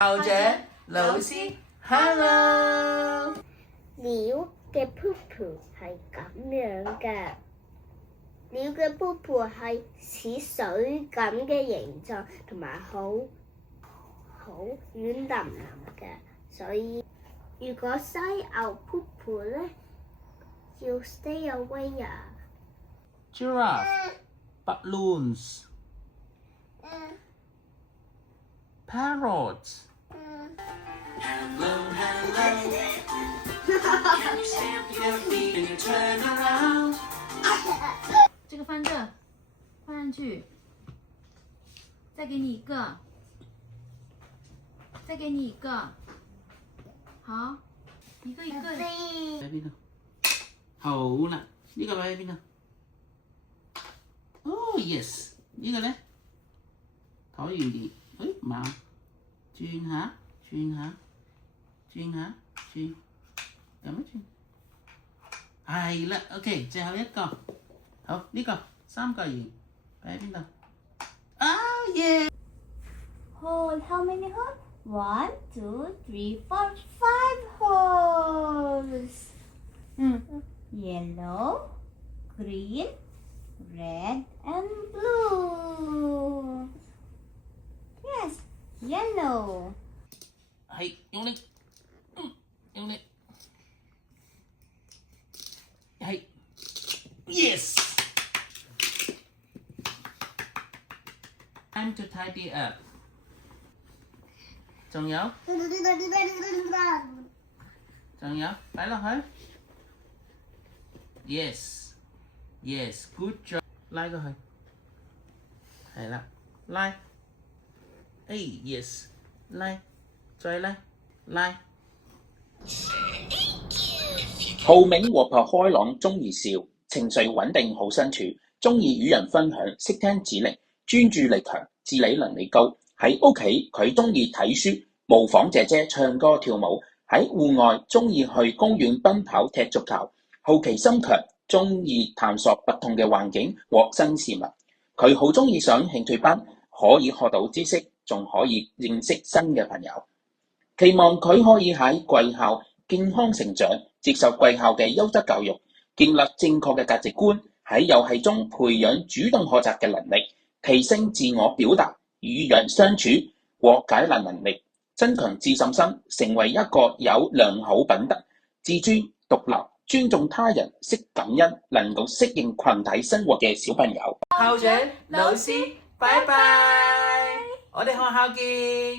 校長、老師，Hello。鳥嘅噗噗係咁樣嘅，鳥嘅噗噗係似水咁嘅形狀，同埋好軟腍腍嘅，所以如果犀牛噗噗咧，要 stay away 啊。Giraffe, balloons, parrots. Hello, hello. Can you stamp your feet and turn around? 这个放这，放上去，再给你一个，再给你一个，好，一个一个。喺邊度？好啦，呢個位喺邊度？哦 ，yes， 呢個咧，睇遠啲，冇，轉下，轉下，轉下，轉，咁樣轉，係啦 ，OK， 最後一個，好呢個三角形擺喺邊度？Oh yeah！ Hold how many holes? 1, 2, 3, 4, 5 holes. Yellow, green, red, and blue. Yes, yellow. 係用力，用力，係 ，yes。Time to tidy up。仲有，擺落去。Yes，good job。拉過去，係啦，拉。yes，拉，再拉，拉。浩銘活潑開朗，中意笑，情緒穩定好相處，中意與人分享，識聽指令，專注力強，自理能力高。喺屋企佢中意睇書，模仿姐姐唱歌跳舞。喺戶外中意去公園奔跑踢足球，好奇心強，中意探索不同嘅環境和新事物。佢好中意上興趣班，可以學到知識，仲可以認識新嘅朋友。期望佢可以喺貴校健康成長，接受貴校嘅優質教育，建立正確嘅價值觀，喺遊戲中培養主動學習嘅能力，提升自我表達、與人相處和解難能力，增強自信心，成為一個有良好品德、自尊、獨立、尊重他人、識感恩、能夠適應群體生活嘅小朋友。校長、老師，拜拜，我哋學校見。